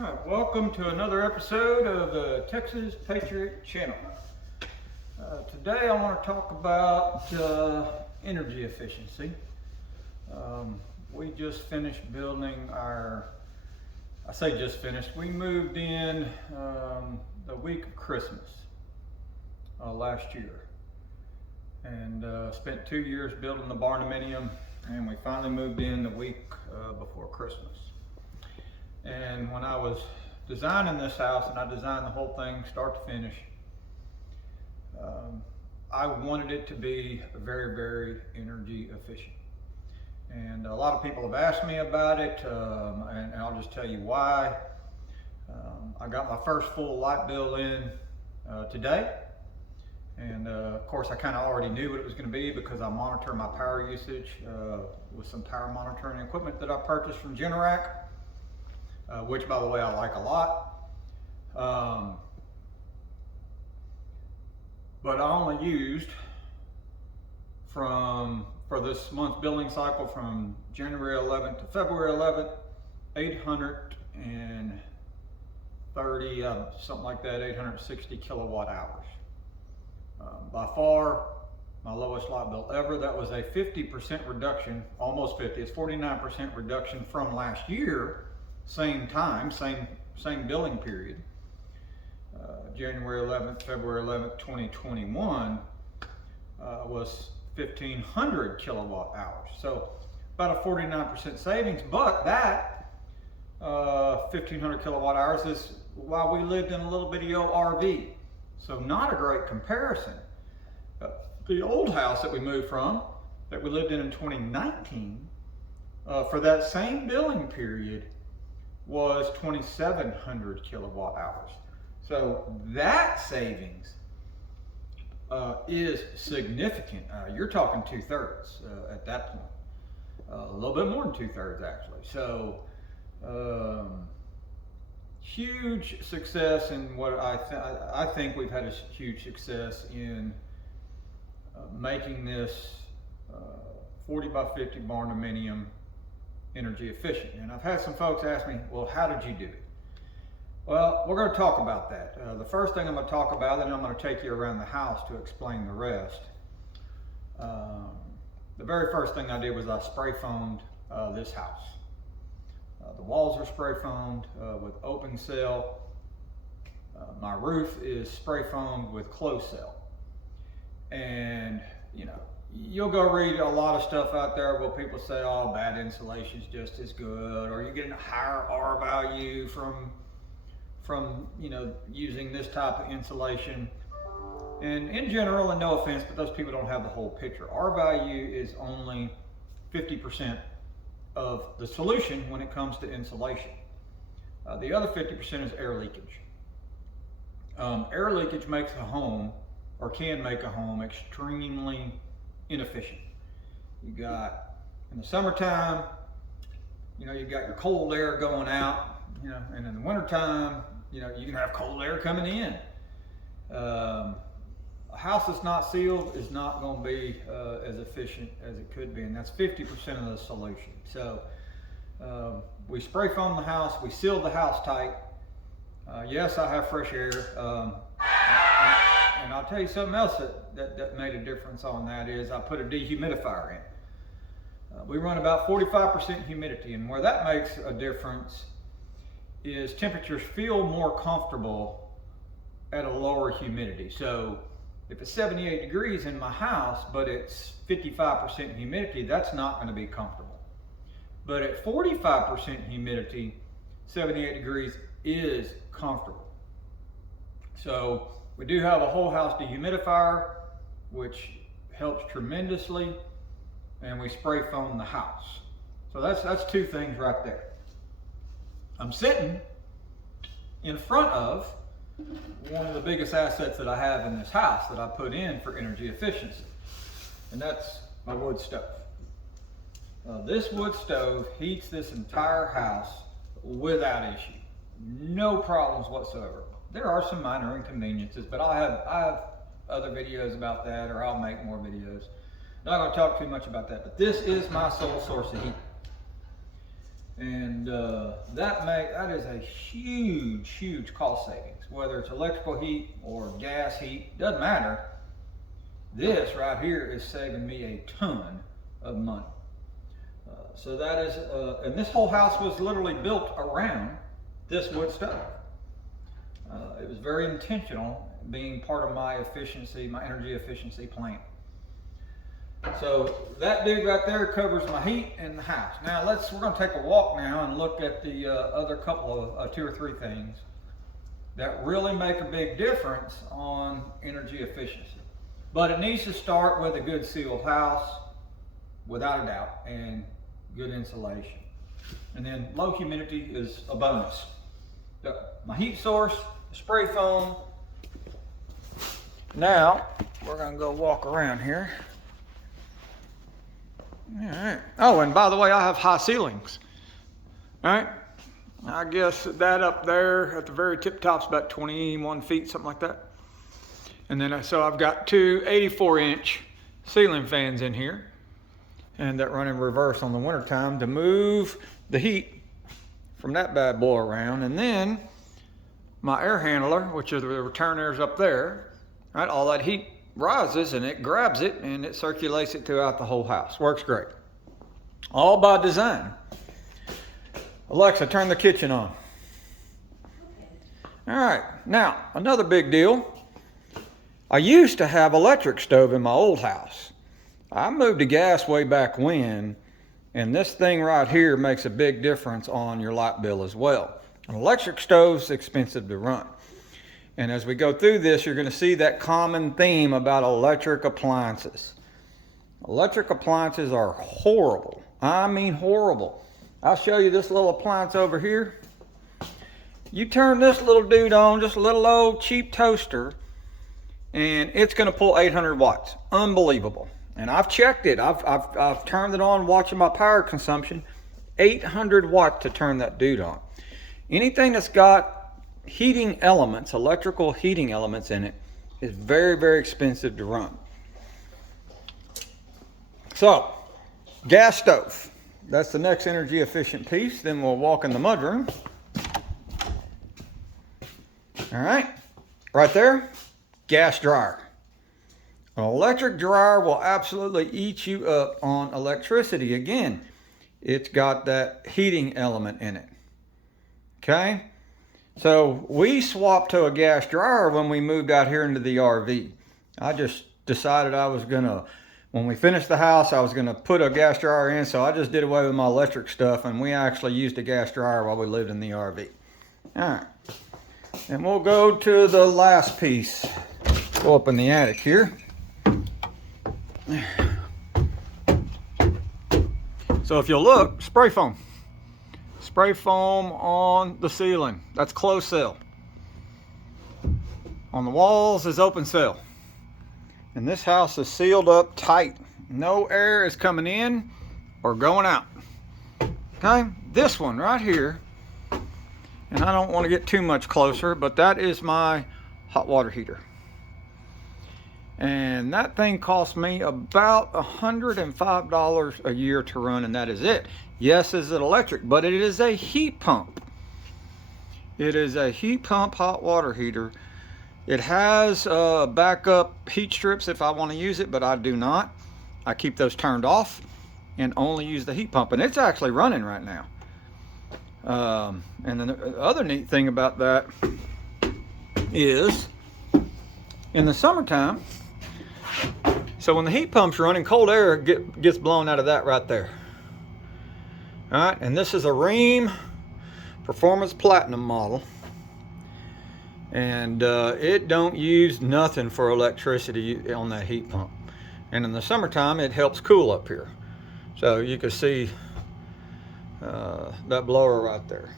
Alright, welcome to another episode of the Texas Patriot Channel. Today I want to talk about energy efficiency. We just finished building we moved in the week of Christmas last year, and spent 2 years building the barndominium, and we finally moved in the week before Christmas. And when I was designing this house, and I designed the whole thing start to finish, I wanted it to be very, very energy efficient. And a lot of people have asked me about it, and I'll just tell you why. I got my first full light bill in today. And of course, I kind of already knew what it was going to be because I monitor my power usage with some power monitoring equipment that I purchased from Generac. Which, by the way, I like a lot. But I only used for this month's billing cycle from January 11th to February 11th, 830, something like that, 860 kilowatt hours. By far, my lowest light bill ever. That was a 50% reduction, almost 50, it's 49% reduction from last year. Same time, same billing period. January 11th, February 11th, 2021 was 1,500 kilowatt hours. So about a 49% savings, but that 1,500 kilowatt hours is while we lived in a little bitty old RV. So not a great comparison. The old house that we moved from, that we lived in 2019, for that same billing period, was 2,700 kilowatt hours. So that savings is significant. You're talking 2/3 at that point. A little bit more than 2/3 actually. So huge success in what I think we've had a huge success in making this 40 by 50 barndominium energy efficient. And I've had some folks ask me, well, how did you do it? Well, we're going to talk about that. The first thing I'm going to talk about, and I'm going to take you around the house to explain the rest. The very first thing I did was I spray foamed this house. The walls are spray foamed with open cell. My roof is spray foamed with closed cell. And, you know, you'll go read a lot of stuff out there where people say, oh, bad insulation is just as good, or you're getting a higher R value from you know, using this type of insulation. And in general, and no offense, but those people don't have the whole picture. R value is only 50% of the solution when it comes to insulation. The other 50% is air leakage. Air leakage makes a home, or can make a home, extremely inefficient. You got, in the summertime, you know, you've got your cold air going out, you know, and in the wintertime, you know, you can have cold air coming in. A house that's not sealed is not going to be as efficient as it could be, and that's 50% of the solution. So we spray foam the house, we seal the house tight. Yes, I have fresh air. And I'll tell you something else that made a difference on that is I put a dehumidifier in. We run about 45% humidity, and where that makes a difference is temperatures feel more comfortable at a lower humidity. So if it's 78 degrees in my house, but it's 55% humidity, that's not going to be comfortable. But at 45% humidity, 78 degrees is comfortable. So we do have a whole house dehumidifier, which helps tremendously, and we spray foam the house. So that's two things right there. I'm sitting in front of one of the biggest assets that I have in this house that I put in for energy efficiency, and that's my wood stove. This wood stove heats this entire house without issue. No problems whatsoever. There are some minor inconveniences, but I have other videos about that, or I'll make more videos. Not going to talk too much about that, but this is my sole source of heat. And that is a huge cost savings. Whether it's electrical heat or gas heat, doesn't matter. This right here is saving me a ton of money. So that is, and this whole house was literally built around this wood stove. It was very intentional, being part of my efficiency, my energy efficiency plan. So that dude right there covers my heat in the house. Now we're going to take a walk now and look at the other couple of 2 or 3 things that really make a big difference on energy efficiency. But it needs to start with a good sealed house, without a doubt, and good insulation. And then low humidity is a bonus. My heat source, spray foam. Now we're going to go walk around here. All right. Oh, and by the way, I have high ceilings. All right. I guess that up there at the very tip top's about 21 feet, something like that. And then so I've got 2 84-inch ceiling fans in here, and that run in reverse on the winter time to move the heat from that bad boy around. And then my air handler, which is the return airs up there, right? All that heat rises and it grabs it and it circulates it throughout the whole house. Works great. All by design. Alexa, turn the kitchen on. All right, now another big deal. I used to have electric stove in my old house. I moved to gas way back when, and this thing right here makes a big difference on your light bill as well. An electric stove's expensive to run. And as we go through this, you're going to see that common theme about electric appliances. Electric appliances are horrible. I mean horrible. I'll show you this little appliance over here. You turn this little dude on, just a little old cheap toaster, and it's going to pull 800 watts. Unbelievable. And I've checked it. I've turned it on watching my power consumption. 800 watts to turn that dude on. Anything that's got heating elements, electrical heating elements in it, is very expensive to run. So, gas stove. That's the next energy efficient piece. Then we'll walk in the mudroom. All right, right there, gas dryer. An electric dryer will absolutely eat you up on electricity. Again, it's got that heating element in it. Okay, so we swapped to a gas dryer when we moved out here into the RV. I just decided I was gonna, when we finished the house, I was gonna put a gas dryer in, so I just did away with my electric stuff, and we actually used a gas dryer while we lived in the RV. All right, and we'll go to the last piece. Go up in the attic here. So if you'll look, spray foam. Spray foam on the ceiling. That's closed cell. On the walls is open cell. And this house is sealed up tight. No air is coming in or going out. Okay, this one right here, and I don't want to get too much closer, but that is my hot water heater. And that thing cost me about $105 a year to run, and that is it. Yes, it's an electric, but it is a heat pump. It is a heat pump hot water heater. It has backup heat strips if I want to use it, but I do not. I keep those turned off and only use the heat pump, and it's actually running right now. And then the other neat thing about that is in the summertime, so when the heat pump's running, cold air gets blown out of that right there. All right, and this is a Rheem Performance Platinum model, and it don't use nothing for electricity on that heat pump. And in the summertime, it helps cool up here. So you can see that blower right there.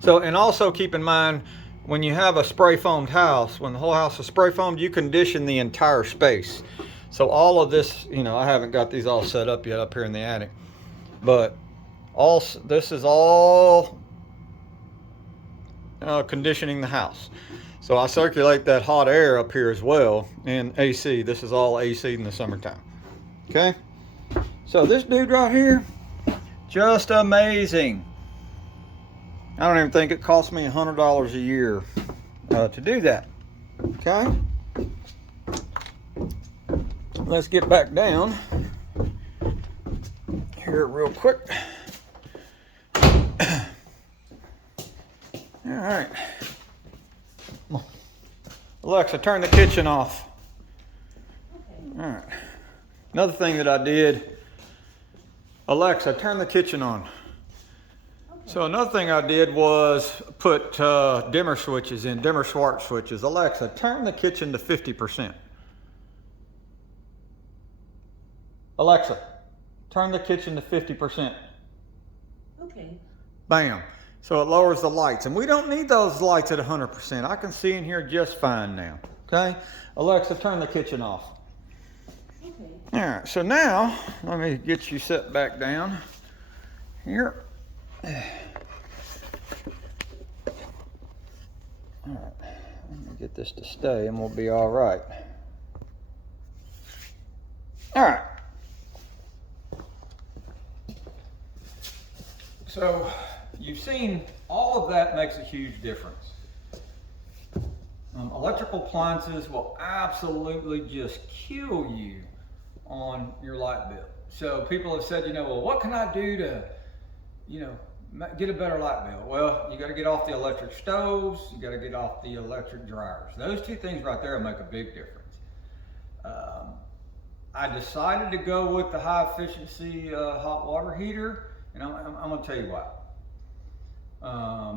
So, and also keep in mind, when you have a spray foamed house, when the whole house is spray foamed, you condition the entire space. So all of this, you know, I haven't got these all set up yet up here in the attic, but this is all conditioning the house. So I circulate that hot air up here as well, and AC. This is all AC in the summertime. Okay, so this dude right here, Just amazing. I don't even think it cost me $100 a year to do that. Okay. Let's get back down here real quick. All right. Alexa, turn the kitchen off. Okay. All right. Another thing that I did, Alexa, turn the kitchen on. Okay. So another thing I did was put dimmer switches in, dimmer swart switches. Alexa, turn the kitchen to 50%. Alexa, turn the kitchen to 50%. Okay. Bam. So it lowers the lights. And we don't need those lights at 100%. I can see in here just fine now. Okay? Alexa, turn the kitchen off. Okay. All right. So now, let me get you set back down here. All right. Let me get this to stay and we'll be all right. All right. So you've seen all of that makes a huge difference. Electrical appliances will absolutely just kill you on your light bill. So people have said, well, what can I do to, get a better light bill? Well, you got to get off the electric stoves. You got to get off the electric dryers. Those two things right there make a big difference. I decided to go with the high efficiency hot water heater. And I'm going to tell you why.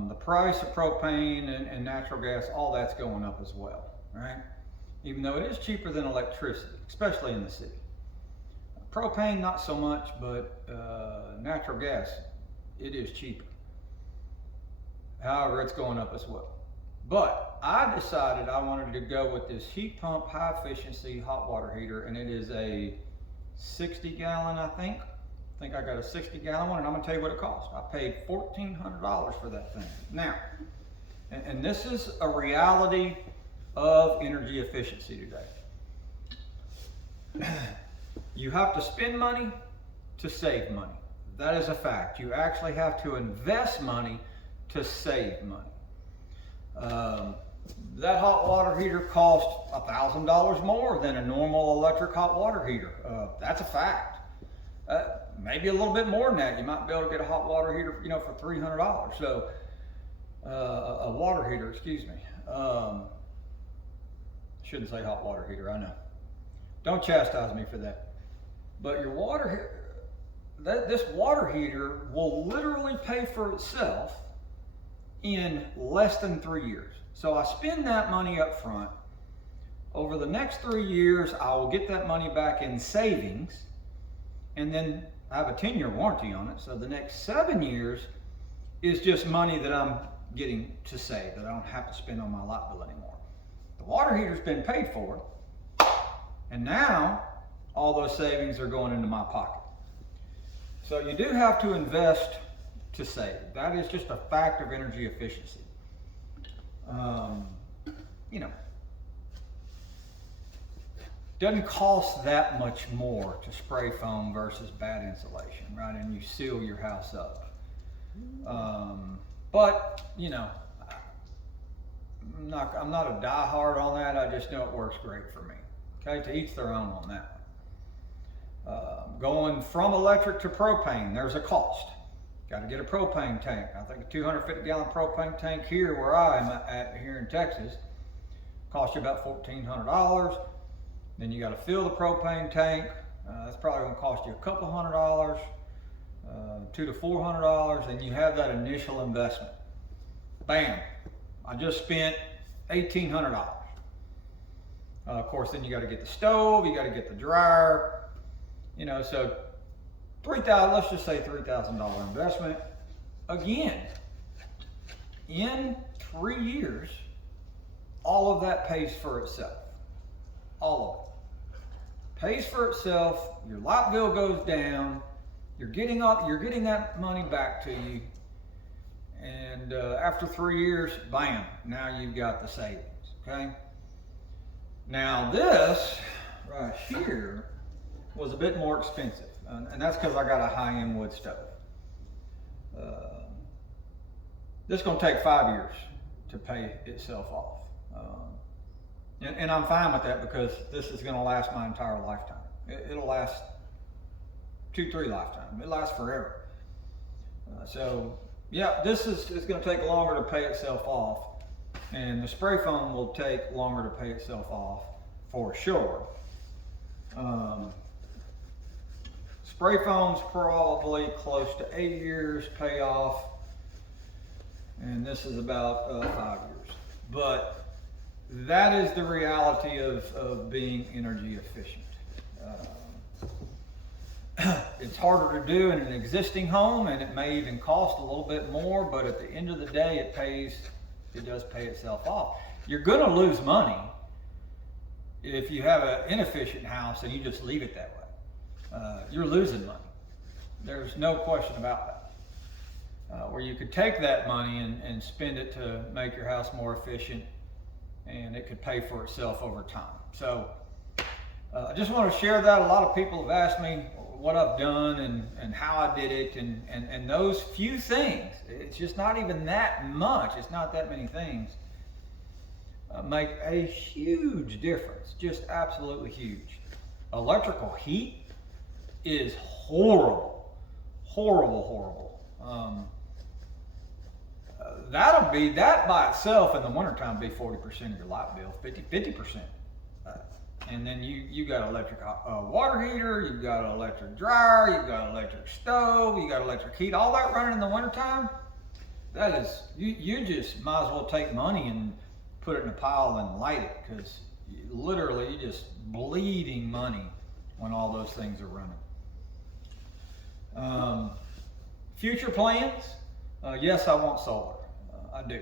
The price of propane and natural gas, all that's going up as well, right? Even though it is cheaper than electricity, especially in the city. Propane, not so much, but natural gas, it is cheaper. However, it's going up as well. But I decided I wanted to go with this heat pump high efficiency hot water heater, and it is a 60 gallon, I think I got a 60-gallon one, and I'm going to tell you what it cost. I paid $1,400 for that thing. Now, and this is a reality of energy efficiency today. You have to spend money to save money. That is a fact. You actually have to invest money to save money. That hot water heater cost $1,000 more than a normal electric hot water heater. That's a fact. Maybe a little bit more than that. You might be able to get a hot water heater, for $300. So, a water heater, excuse me. Shouldn't say hot water heater, I know. Don't chastise me for that. But your water, this water heater will literally pay for itself in less than 3 years. So I spend that money up front. Over the next 3 years, I will get that money back in savings. And then I have a 10-year warranty on it. So the next 7 years is just money that I'm getting to save, that I don't have to spend on my light bill anymore. The water heater's been paid for, and now all those savings are going into my pocket. So you do have to invest to save. That is just a fact of energy efficiency. Doesn't cost that much more to spray foam versus bad insulation, right? And you seal your house up. But I'm not a diehard on that. I just know it works great for me. Okay, to each their own on that. Going from electric to propane, there's a cost. Got to get a propane tank. I think a 250-gallon propane tank here where I'm at here in Texas costs you about $1,400. Then you got to fill the propane tank. That's probably going to cost you a couple $100, $200 to $400, and you have that initial investment. Bam! I just spent $1,800. Of course, then you got to get the stove, you got to get the dryer, so $3,000. Let's just say $3,000 investment. Again, in 3 years, all of that pays for itself. All of it pays for itself. Your light bill goes down. You're getting that money back to you, and after 3 years, bam! Now you've got the savings. Okay. Now this right here was a bit more expensive, and that's because I got a high-end wood stove. this is going to take 5 years to pay itself off. And I'm fine with that because this is going to last my entire lifetime. It'll last 2-3 lifetimes. It lasts forever. So yeah, this is going to take longer to pay itself off, and the spray foam will take longer to pay itself off for sure. Spray foam's probably close to 8 years payoff, and this is about 5 years. But that is the reality of being energy efficient. It's harder to do in an existing home, and it may even cost a little bit more, but at the end of the day, it does pay itself off. You're going to lose money if you have an inefficient house and you just leave it that way. You're losing money. There's no question about that. Where you could take that money and spend it to make your house more efficient, and it could pay for itself over time. So I just want to share that. A lot of people have asked me what I've done and how I did it, and those few things, it's just not even that much, it's not that many things, make a huge difference, just absolutely huge. Electrical heat is horrible, horrible. That by itself in the wintertime be 40% of your light bill, 50%. And then you got electric water heater, you've got an electric dryer, you've got electric stove, you got electric heat, all that running in the wintertime, that is, you just might as well take money and put it in a pile and light it, because literally you're just bleeding money when all those things are running. Future plans, yes, I want solar, I do.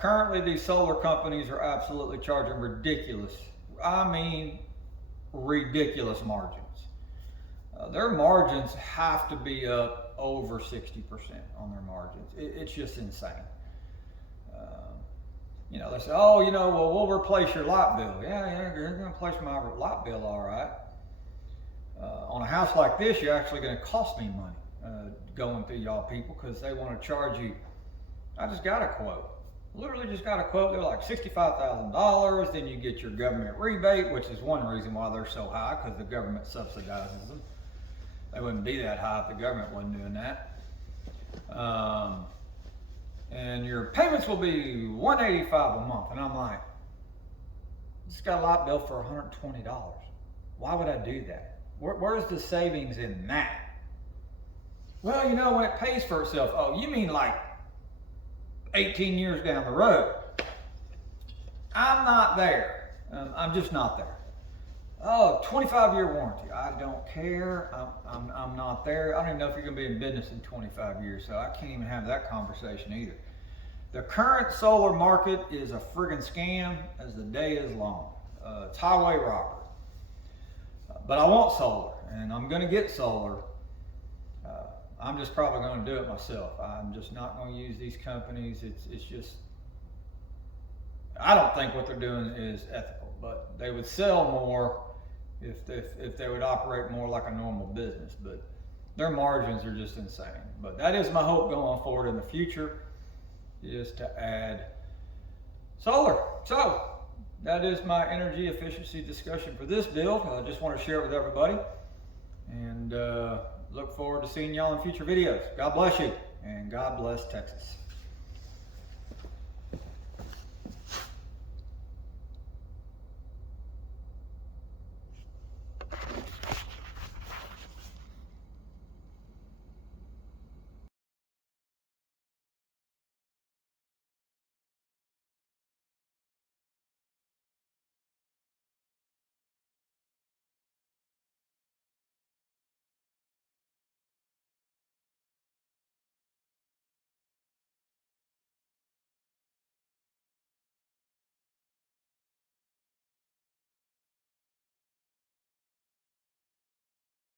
Currently these solar companies are absolutely charging ridiculous margins. Their margins have to be up over 60% on their margins. It's just insane. They say, oh, well, we'll replace your light bill. Yeah, you're going to replace my light bill, all right. On a house like this, you're actually going to cost me money going through y'all people, because they want to charge you. I just got a quote. Literally just got a quote. They're like $65,000. Then you get your government rebate, which is one reason why they're so high, because the government subsidizes them. They wouldn't be that high if the government wasn't doing that. And your payments will be $185 a month. And I'm like, just got a light bill for $120. Why would I do that? Where's the savings in that? Well, when it pays for itself. Oh, you mean like 18 years down the road? I'm not there. I'm just not there. Oh, 25-year warranty. I don't care. I'm not there. I don't even know if you're going to be in business in 25 years, so I can't even have that conversation either. The current solar market is a friggin' scam as the day is long. It's highway robbery. But I want solar, and I'm going to get solar. I'm just probably going to do it myself. I'm just not going to use these companies. It's just, I don't think what they're doing is ethical, but they would sell more if they would operate more like a normal business. But their margins are just insane. But that is my hope going forward in the future, is to add solar. So that is my energy efficiency discussion for this build. I just want to share it with everybody, and look forward to seeing y'all in future videos. God bless you, and God bless Texas.